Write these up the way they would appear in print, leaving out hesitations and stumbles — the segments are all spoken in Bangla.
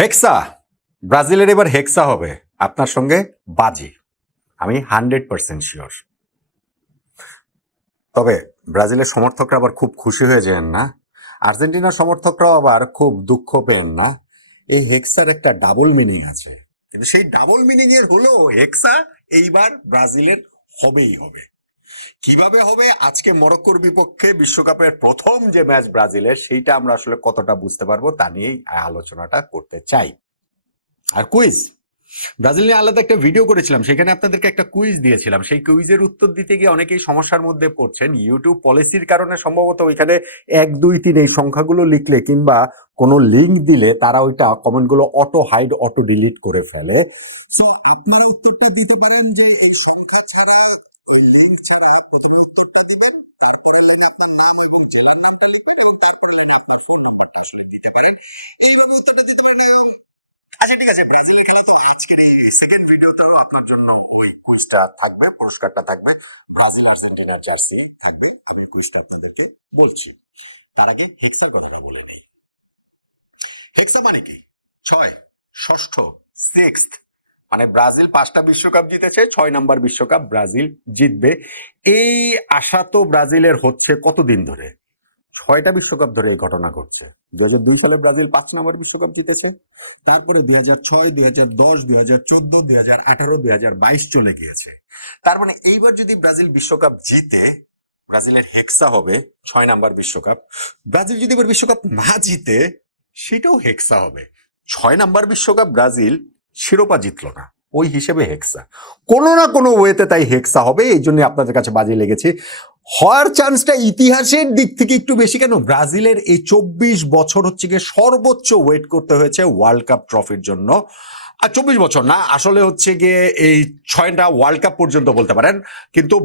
হেক্সা, ব্রাজিলের এবার হেক্সা হবে আপনার সঙ্গে বাজি, আমি 100% শিওর। তবে ব্রাজিলের সমর্থকরা আবার খুব খুশি হয়ে যান না, আর্জেন্টিনার সমর্থকরাও আবার খুব দুঃখ পেন না। এই হেক্সার একটা ডাবল মিনিং আছে, কিন্তু সেই ডাবল মিনিং এর হলো হেক্সা এইবার ব্রাজিলের হবেই হবে। কিভাবে হবে, আজকে মরক্কোর বিপক্ষে বিশ্বকাপের প্রথম যে ম্যাচ ব্রাজিলের, সেইটা আমরা আসলে কতটা বুঝতে পারবো তা নিয়েই আলোচনাটা করতে চাই। আর কুইজ, ব্রাজিল নিয়ে আলাদা একটা ভিডিও করেছিলাম, সেখানে আপনাদেরকে একটা কুইজ দিয়েছিলাম। সেই কুইজের উত্তর দিতে গিয়ে অনেকেই সমস্যার মধ্যে পড়ছেন। ইউটিউব পলিসির কারণে সম্ভবত ওইখানে 1, 2, 3 এই সংখ্যাগুলো লিখলে কিংবা কোনো লিঙ্ক দিলে তারা ওইটা কমেন্টগুলো অটো হাইড, অটো ডিলিট করে ফেলে। সো আপনারা উত্তরটা দিতে পারেন যে এই সংখ্যা ছাড়া, ওই লিঙ্ক ছাড়া প্রথমে উত্তরটা দিবেন, তারপরের লাইনে আপনার নাম এবং জেলার নামটা লিখবেন এবং তারপরের লাইনে আপনার ফোন নাম্বারটা আসলে দিতে পারেন। এইভাবে উত্তরটা দিতে পারেন। এবং আচ্ছা ঠিক আছে, ব্রাজিলের খেলা তো আজকের এই সেকেন্ড ভিডিওতেও আপনার জন্য ওই কুইজটা থাকবে, পুরস্কারটা থাকবে, ব্রাজিল আর্জেন্টিনার জার্সি থাকবে। আমি কুইজটা আপনাদেরকে বলছি, তার আগে হেক্সার কথাটা বলে নেই। হেক্সা মানে কি? 6, ষষ্ঠ, 6th, মানে ব্রাজিল 5টা বিশ্বকাপ জিতেছে, 6 নাম্বার বিশ্বকাপ ব্রাজিল জিতবে। এই আশা তো ব্রাজিলের হচ্ছে কতদিন ধরে, 6টা বিশ্বকাপ ধরে এই ঘটনা ঘটছে। 2002 সালে ব্রাজিল 5 নম্বর বিশ্বকাপ জিতেছে, তারপরে 2006, 2010, 2014, 2018, 2022 চলে গিয়েছে। তার মানে এইবার যদি ব্রাজিল বিশ্বকাপ জিতে, ব্রাজিলের হেক্সা হবে 6 নাম্বার বিশ্বকাপ। ব্রাজিল যদি এবার বিশ্বকাপ না জিতে, সেটাও হেক্সা হবে। 6 নাম্বার বিশ্বকাপ ব্রাজিল শিরোপা জিতলো না, ওই হিসেবে হেক্সা। কোনো না কোনো ওয়েতে তাই হেক্সা হবে। এই জন্য আপনাদের কাছে বাজি লেগেছে। হওয়ার চান্সটা ইতিহাসের দিক থেকে একটু বেশি। কেন? ব্রাজিলের এই 24 বছর হচ্ছে গিয়ে সর্বোচ্চ ওয়েট করতে হয়েছে ওয়ার্ল্ড কাপ ট্রফির জন্য। আর 24 বছর না, আসলে হচ্ছে গিয়ে এই 6টা ওয়ার্ল্ড কাপ পর্যন্ত বলতে পারেন, কিন্তু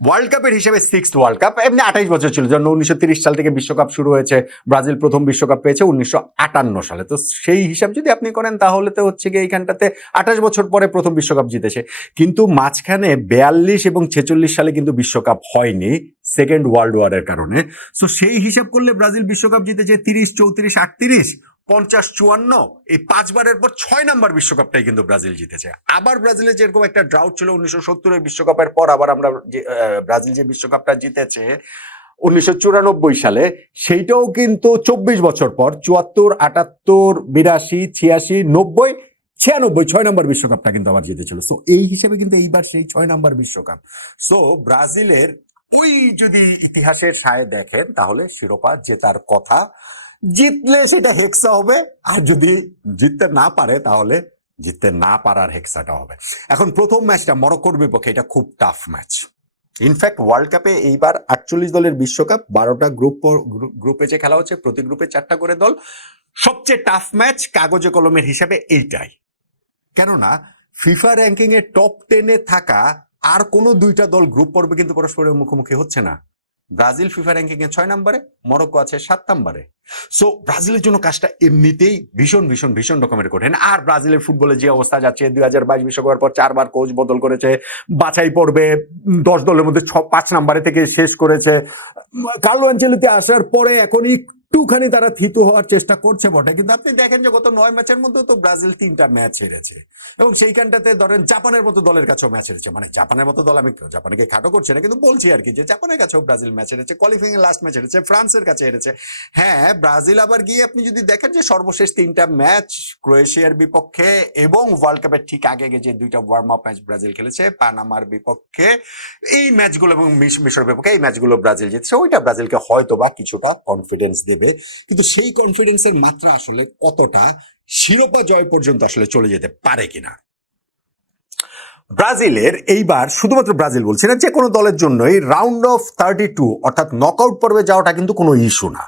ওয়ার্ল্ড কাপের হিসেবে 6th ওয়ার্ল্ড কাপ। এমনি 28 বছর ছিল, জন্য 1930 সাল থেকে বিশ্বকাপ শুরু হয়েছে। ব্রাজিল প্রথম বিশ্বকাপ পেয়েছে 1958 সালে। তো সেই হিসাব যদি আপনি করেন তাহলে তো হচ্ছে গিয়ে এইখানটাতে 28 বছর পরে প্রথম বিশ্বকাপ জিতেছে। কিন্তু মাঝখানে 42 এবং 46 সালে কিন্তু বিশ্বকাপ হয়নি সেকেন্ড ওয়ার্ল্ড ওয়ারের কারণে। সো সেই হিসাব করলে ব্রাজিল বিশ্বকাপ জিতেছে 30, 34, 38, 50, 54, এই 5 বারের পর 6 নাম্বার বিশ্বকাপটাই কিন্তু ব্রাজিল জিতেছে। আবার ব্রাজিলের যেরকম একটা ড্রাউট ছিল 1970-এর বিশ্বকাপের পর, আবার আমরা ব্রাজিল যে বিশ্বকাপটা জিতেছে 1994 সালে, সেইটাও কিন্তু 24 বছর পর 74, 78, 82, 86, 90, 96, 6 নাম্বার বিশ্বকাপটা কিন্তু আবার জিতেছিল। সো এই হিসেবে কিন্তু এইবার সেই 6 নাম্বার বিশ্বকাপ। সো ব্রাজিলের ওই যদি ইতিহাসের সায় দেখেন তাহলে শিরোপা জেতার কথা। জিতলে সেটা হেক্সা হবে, আর যদি জিততে না পারে তাহলে জিততে না পারার হেক্সাটা হবে। এখন প্রথম ম্যাচটা মরক্কোর বিপক্ষে, এটা খুব টাফ ম্যাচ। ইনফ্যাক্ট ওয়ার্ল্ড কাপে এইবার 48 দলের বিশ্বকাপ, 12টা গ্রুপে যে খেলা হচ্ছে, প্রতি গ্রুপে 4টা করে দল। সবচেয়ে টাফ ম্যাচ কাগজে কলমের হিসাবে এইটাই। কেননা ফিফা র্যাঙ্কিং এর টপ 10-এ থাকা আর কোনো 2টা দল গ্রুপ পর্বে কিন্তু পরস্পরের মুখোমুখি হচ্ছে না। ব্রাজিল ফিফা র্যাঙ্কিং এ 6 নম্বরে, মরক্কো আছে 7 নম্বরে। সো ব্রাজিলের জন্য কাজটা এমনিতেই ভীষণ ভীষণ ভীষণ রকমের কঠিন। আর ব্রাজিলের ফুটবলে যে অবস্থা যাচ্ছে, 2022 বিশ্বকাপের পর 4 বার কোচ বদল করেছে, বাছাই পর্বে 10 দলের মধ্যে 5 নম্বরে থেকে শেষ করেছে। কার্লো আনচেলত্তি আসার পরে এখন একটুখানি তারা থিতু হওয়ার চেষ্টা করছে বটে, কিন্তু আপনি দেখেন যে গত 9 ম্যাচের মধ্যে তো ব্রাজিল 3টা ম্যাচ হেরেছে, এবং সেইখানটাতে ধরেন জাপানের মতো দলের কাছেও ম্যাচ হেরেছে। মানে জাপানের মতো দল, আমি জাপানকে খাটো করছি না, কিন্তু বলছি আর কি যে জাপানের কাছেও ব্রাজিল ম্যাচ হেরেছে, কোয়ালিফাইং এর লাস্ট ম্যাচ হেরেছে, ফ্রান্সের কাছে হেরেছে। হ্যাঁ, ব্রাজিল আবার গিয়ে আপনি যদি দেখেন যে সর্বশেষ 3টা ম্যাচ ক্রোয়েশিয়ার বিপক্ষে এবং ওয়ার্ল্ড কাপের ঠিক আগে আগে যে 2টা ওয়ার্ম আপ ম্যাচ ব্রাজিল খেলেছে, পানামার বিপক্ষে এই ম্যাচগুলো এবং মিশরের বিপক্ষে এই ম্যাচগুলো ব্রাজিল জিতছে। ওইটা ব্রাজিলকে হয়তো বা কিছুটা কনফিডেন্স দেবে, কিন্তু সেই কনফিডেন্সের মাত্রা আসলে কতটা শিরোপা জয় পর্যন্ত আসলে চলে যেতে পারে কিনা। ব্রাজিলের এইবার, শুধুমাত্র ব্রাজিল বলছি না, যে কোনো দলের জন্যই রাউন্ড অফ 32 অর্থাৎ নকআউট পর্বে যাওয়াটা কিন্তু কোনো ইস্যু না।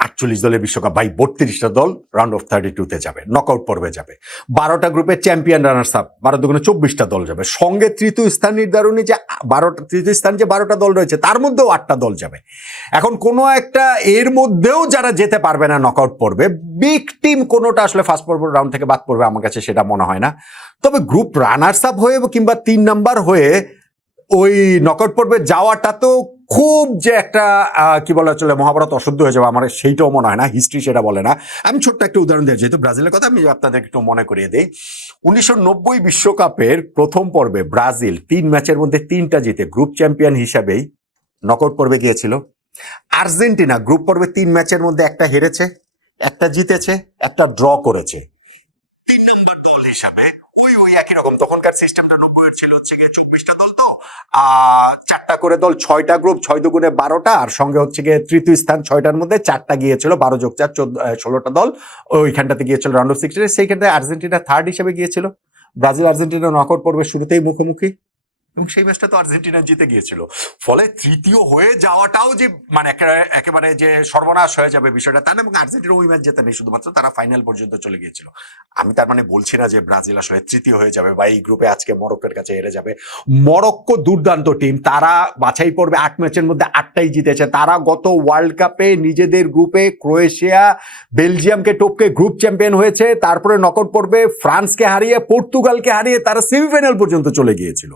48 দলের বিশ্বকাপ ভাই, 32টা দল রাউন্ড অফ 32-তে যাবে, নকআউট পর্বে যাবে। 12টা গ্রুপের চ্যাম্পিয়ন রানার্স আপ, 12 দুগুণে 24টা দল যাবে। সঙ্গে তৃতীয় স্থান নির্ধারণী যে 12টা দল রয়েছে, তার মধ্যেও 8টা দল যাবে। এখন কোনো একটা এর মধ্যেও যারা যেতে পারবে না নকআউট পর্বে, বিগ টিম কোনোটা আসলে ফার্স্ট পর্ব রাউন্ড থেকে বাদ পড়বে, আমার কাছে সেটা মনে হয় না। তবে গ্রুপ রানার্স আপ হয়ে কিংবা 3 নাম্বার হয়ে ওই নকআউট পর্বে যাওয়াটা তো খুব যে একটা কি বলা চলে মহাভারত অশুদ্ধ হয়ে যাবে আমার সেইটাও মনে হয় না, হিস্ট্রি সেটা বলে না। আমি ছোট্ট একটা উদাহরণ দিই, যেহেতু ব্রাজিলের কথা আমি আপনাদের একটু মনে করিয়ে দিই। 1990 বিশ্বকাপের প্রথম পর্বে ব্রাজিল 3 ম্যাচের মধ্যে 3টা জিতে গ্রুপ চ্যাম্পিয়ন হিসাবেই নকআউট পর্বে গিয়েছিল। আর্জেন্টিনা গ্রুপ পর্বে 3 ম্যাচের মধ্যে একটা হেরেছে, একটা জিতেছে, একটা ড্র করেছে। 3 নম্বর দল হিসাবে ওই একই রকম, তখনকার সিস্টেমটা 90-এর ছিল হচ্ছে গিয়ে 24টা দল, তো 4টা করে দল, 6টা গ্রুপ, 6 দুগুণে 12টা, আর সঙ্গে হচ্ছে গিয়ে তৃতীয় স্থান 6টার মধ্যে 4টা গিয়েছিল, 12 যোগ 4 16টা দল ওইখানটাতে গিয়েছিল রাউন্ড অফ 16। সেইখানটায় আর্জেন্টিনা থার্ড হিসেবে গিয়েছিল। ব্রাজিল আর্জেন্টিনা নকআউট পর্বে শুরুতেই মুখোমুখি, এবং সেই ম্যাচটা তো আর্জেন্টিনা জিতে গিয়েছিল। ফলে তৃতীয় হয়ে যাওয়াটাও যে মানে একেবারে যে সর্বনাশ হয়ে যাবে বিষয়টা তা না, এবং আর্জেন্টিনা ওই ম্যাচ জেতে নেই, শুধুমাত্র তারা ফাইনাল পর্যন্ত চলে গিয়েছিল। আমি তার মানে বলছি না যে ব্রাজিল আসলে তৃতীয় হয়ে যাবে বা এই গ্রুপে আজকে মরক্কোর কাছে হেরে যাবে। মরক্কো দুর্দান্ত টিম, তারা বাছাই পর্বে 8 ম্যাচের মধ্যে 8টাই জিতেছে। তারা গত ওয়ার্ল্ড কাপে নিজেদের গ্রুপে ক্রোয়েশিয়া বেলজিয়ামকে টপকে গ্রুপ চ্যাম্পিয়ন হয়েছে, তারপরে নকআউট পর্বে ফ্রান্সকে হারিয়ে পর্তুগালকে হারিয়ে তারা সেমিফাইনাল পর্যন্ত চলে গিয়েছিল,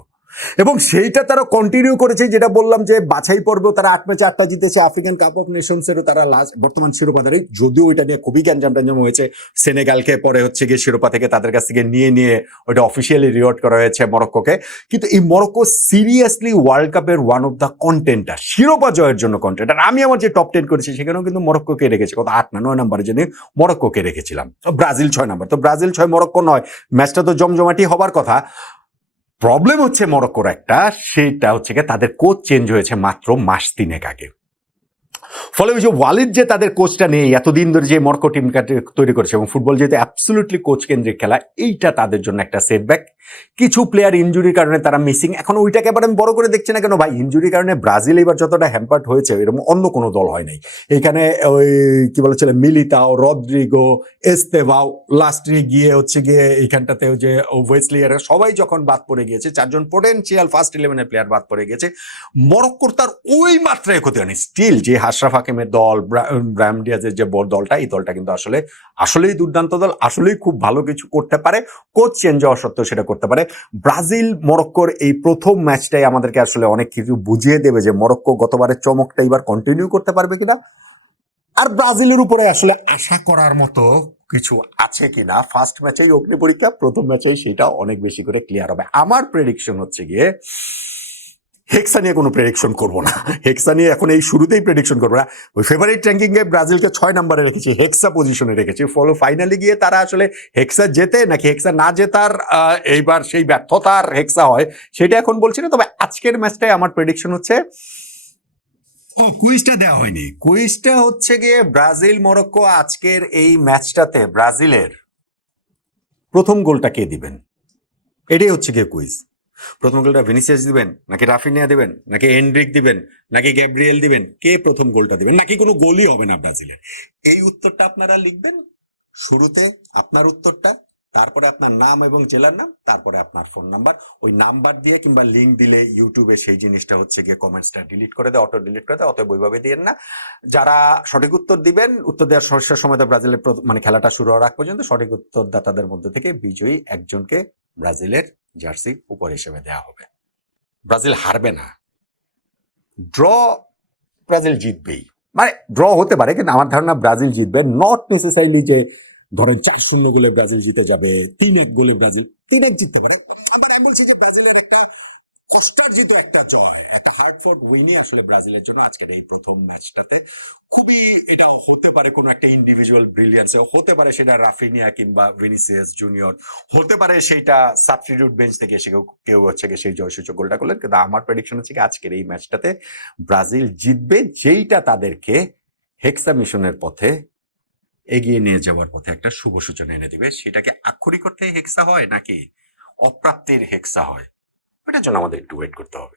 এবং সেইটা তারা কন্টিনিউ করেছে। যেটা বললাম যে বাছাই পর্বেও তারা 8 ম্যাচে 8টা জিতেছে, আফ্রিকান কাপ অফ নেশনসেরও তারা বর্তমান শিরোপাধারী, যদিও ওইটা নিয়ে খুবই গ্যাঞ্জাম হয়েছে। সেনেগালকে পরে হচ্ছে গিয়ে শিরোপা থেকে তাদের কাছ থেকে নিয়ে ওইটা অফিসিয়ালি রিওয়ার্ড করা হয়েছে মরক্কোকে। কিন্তু এই মরক্কো সিরিয়াসলি ওয়ার্ল্ড কাপের ওয়ান অফ দ্য কন্টেন্টার, শিরোপা জয়ের জন্য কন্টেন্টার। আমি আমার যে টপ 10 করেছি সেখানেও কিন্তু মরক্কোকে রেখেছি, কত 8 না 9 নম্বরে জন্য মরক্কোকে রেখেছিলাম। ব্রাজিল 6 নম্বর, তো ব্রাজিল 6 মরক্কো 9, ম্যাচটা তো জমজমাটি হবার কথা। প্রবলেম হচ্ছে মরক্কোর একটা, সেটা হচ্ছে গিয়ে তাদের কোচ চেঞ্জ হয়েছে মাত্র মাস 3 আগে। ফলে ওই যে ওয়ালিদ যে তাদের কোচটা নেই, এতদিন ধরে যে মরক্কো টিমটা তৈরি করেছে, এবং ফুটবল যেহেতু অ্যাবসলিউটলি কোচ কেন্দ্রিক খেলা, এইটা তাদের জন্য একটা সেটব্যাক। কিছু প্লেয়ার ইনজুরির কারণে তারা মিসিং। এখন ওইটাকে এবার আমি বড় করে দেখছি না কেন ভাই, ইনজুরির কারণে ব্রাজিল এবার যতটা হ্যাম্পার্ড হয়েছে এরকম অন্য কোনো দল হয় নাই। এখানে ওই কি বলেছিল মিলিতাও, রদ্রিগো, এস্তেভাও, লাস্টে গিয়ে হচ্ছে গিয়ে এইখানটাতে যে ওয়েসলিয়ার, সবাই যখন বাদ পড়ে গিয়েছে, 4 জন পোটেনশিয়াল ফার্স্ট 11-এর প্লেয়ার বাদ পড়ে গেছে, মরক্কোর তার ওই মাত্রায় ক্ষতি হয়নি। স্টিল যে আশরাফ হাকিমের দল, ব্রাহিম ডিয়াজের যে দলটা, এই দলটা কিন্তু আসলেই দুর্দান্ত দল, আসলেই খুব ভালো কিছু করতে পারে, কোচ চেঞ্জ হওয়া সত্ত্বেও সেটা করতে পারে। ব্রাজিল মরক্কোর এই প্রথম ম্যাচটাই আমাদেরকে আসলে অনেক কিছু বুঝিয়ে দেবে যে মরক্কো গতবারের চমকটা এবার কন্টিনিউ করতে পারবে কিনা, আর ব্রাজিলের উপরে আসলে আশা করার মতো কিছু আছে কিনা। ফার্স্ট ম্যাচেই অগ্নি পরীক্ষা, প্রথম ম্যাচেই সেটা অনেক বেশি করে ক্লিয়ার হবে। আমার প্রেডিকশন হচ্ছে গিয়ে হেক্সা নিয়ে কোনো প্রেডিকশন করবো না, হেক্সা নিয়ে এখন এই শুরুতেই প্রেডিকশন করবো না। ওই ফেভারিট র্যাঙ্কিংয়ে ব্রাজিলকে 6 নম্বরে রেখেছি, হেক্সা পজিশনে রেখেছি। ফলে ফাইনালি গিয়ে তারা আসলে হেক্সা জেতে নাকি হেক্সা না জেতার এইবার সেই ব্যর্থতার হেক্সা হয়, সেটা এখন বলছি না। তবে আজকের ম্যাচটাই আমার প্রেডিকশন হচ্ছে, কুইজটা দেওয়া হয়নি, কুইজটা হচ্ছে গিয়ে ব্রাজিল মরক্কো আজকের এই ম্যাচটাতে ব্রাজিলের প্রথম গোলটা কে দিবেন, এটাই হচ্ছে গিয়ে কুইজ। প্রথম গোলটা ভিনিসিয়াস দিবেন, নাকি রাফিনিয়া দিবেন, নাকি এনড্রিক দিবেন, নাকি গ্যাব্রিয়েল দিবেন, কে প্রথম গোলটা দিবেন, নাকি কোনো গোলই হবে না ব্রাজিলের? এই উত্তরটা আপনারা লিখবেন শুরুতে, আপনার উত্তরটা, তারপরে আপনার নাম এবং জেলার নাম, তারপরে আপনার ফোন নাম্বার। ওই নাম্বার দিয়ে কিংবা লিঙ্ক দিলে ইউটিউবে সেই জিনিসটা হচ্ছে গিয়ে কমেন্টসটা ডিলিট করে দেয়, অটো ডিলিট করে দেয়, অতএব ওইভাবে দিয়েন না। যারা সঠিক উত্তর দিবেন, উত্তর দেওয়ার শেষ সময় তো ব্রাজিলের মানে খেলাটা শুরু হওয়ার আগ পর্যন্ত সঠিক উত্তরদাতাদের মধ্যে থেকে বিজয়ী একজনকে ব্রাজিলের জার্সি উপর হিসেবে দেওয়া হবে। ব্রাজিল হারবে না, ড্র ব্রাজিল জিতবেই, মানে ড্র হতে পারে, কিন্তু আমার ধারণা ব্রাজিল জিতবে। নট নেসেসারিলি যে ধরেন 4-0 গোলে ব্রাজিল জিতে যাবে, 3-1 গোলে ব্রাজিল 3-1 জিততে পারে। আবার আমি বলছি যে ব্রাজিলের একটা কষ্টার্জিত একটা জয়, একটা হার্ডফোর্ড উইনই আসলে ব্রাজিলের জন্য আজকের এই প্রথম ম্যাচটাতে খুবই, এটা হতে পারে কোনো একটা ইন্ডিভিজুয়াল ব্রিলিয়ান্সে, হতে পারে সেটা রাফিনিয়া কিংবা ভিনিসিয়াস জুনিয়র, হতে পারে সেইটা সাবস্টিটিউট বেঞ্চ থেকে এসে কেউ হচ্ছে গিয়ে সেই জয়সূচক গোলটা করলেন। কিন্তু আমার প্রেডিকশন হচ্ছে আজকের এই ম্যাচটাতে ব্রাজিল জিতবে, যেইটা তাদেরকে হেক্সা মিশনের পথে এগিয়ে নিয়ে যাওয়ার পথে একটা শুভ সূচনা এনে দিবে। সেটাকে আক্ষরিক অর্থে হেক্সা হয় নাকি অপ্রাপ্তির হেক্সা হয়, এটার জন্য আমাদের একটু ওয়েট করতে হবে।